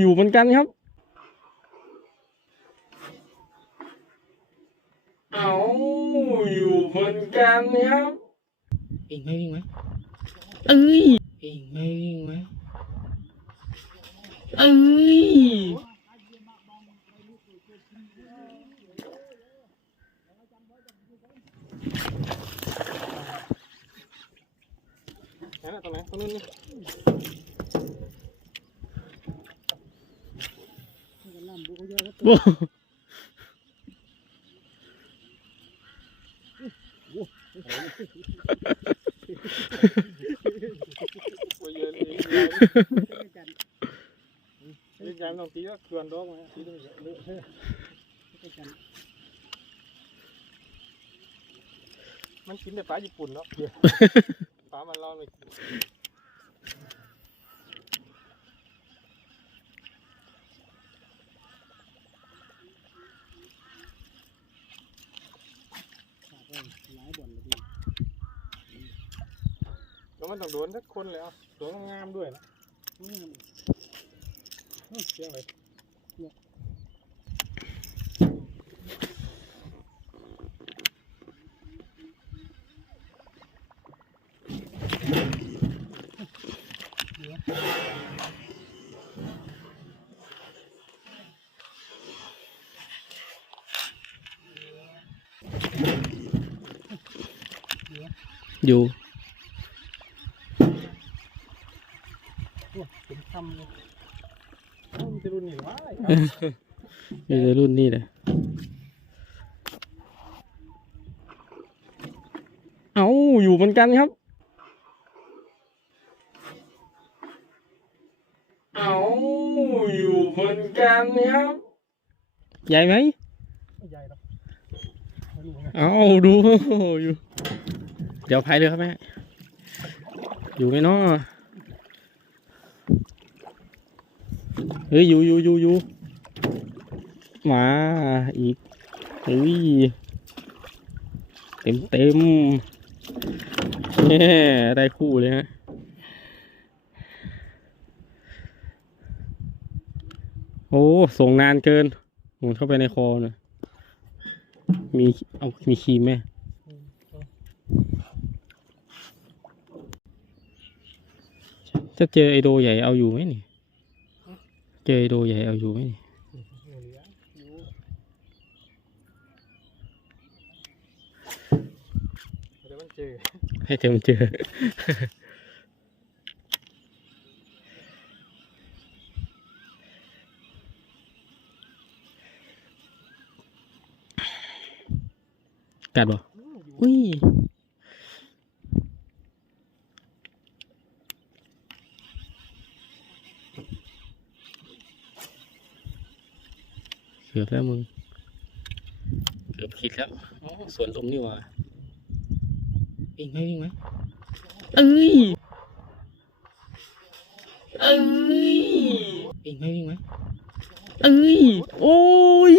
อยู่เหมือนกันครับ เอาอยู่เหมือนกันครับ วิ่งไหมวิ่งไหมเอ้ยวิ่งไหมวิ่งไหมเอ้ยไหนน่ะตรงไหนตรงนู้นนี่ โอ้โอ้ยเยอะเลยเล่นยามต้องตีก็เกลือนดอกมาตีต้องเลอะเทอะมันกินแต่ปลาญี่ปุ่นเนาะปลามันเราไม่กินแล้ว มันต้องโดนสักคนเลยอะตัวงามด้วยนะเสียงเลยอยู่ เป็นคำเลยโอ้มันจะรุ่นนี่วะไอ้ครับมีแต่รุ่นนี้เลยเอาอยู่เหมือนกันครับ เอาอยู่เหมือนกันครับ ใหญ่ไหมไม่ใหญ่หรอกไม่รู้ไงเอาดูอยู่ เดี๋ยวพายเรือครับแม่อยู่ไหมเนาะ เฮ้ยอยู่อยู่อยู่อยู่มาอีกเฮ้ยเต็มเต็มแน่ได้คู่เลยฮะโอ้ส่งนานเกินหมุนเข้าไปในคอเนะมีเอามีครีมไหมจอไอโดใหญ่เอาอยู่ไหมนี่เจอไอโดใหญ่เอาอยู่ไหมนี่ ไม่เหลืออยู่เดี๋ยว เจอให้เจอมันเจอกัดบ่อืมอยู่อุ้ยเกือบแล้วมึง เกือบคิดแล้วอ๋อสวนลมนี่หว่าวิ่งไหมวิ่งไหมเอ้ยเอ้ยวิ่งไหมวิ่งไหมเอ้ยโอ้ย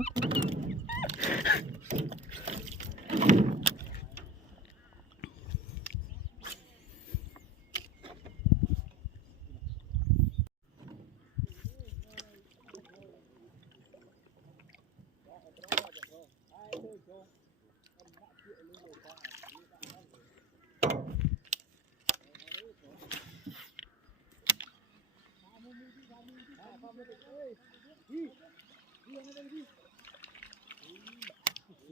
เเ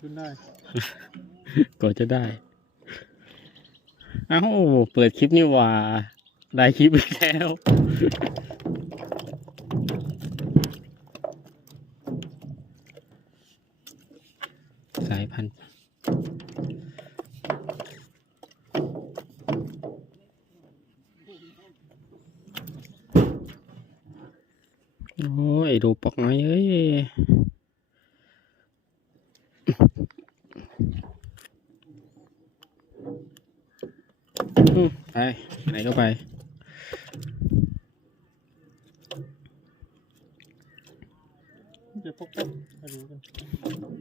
ขึ้นได้ ก็จะได้ เอ้า เปิดคลิปนี่ว่า ได้คลิปอีกแล้วสายพันธุ์โอ้ย ดูปอกน้อยเอ้ย อืม ไปไหนก็ไปเดี๋ยวพบกันมาดูกัน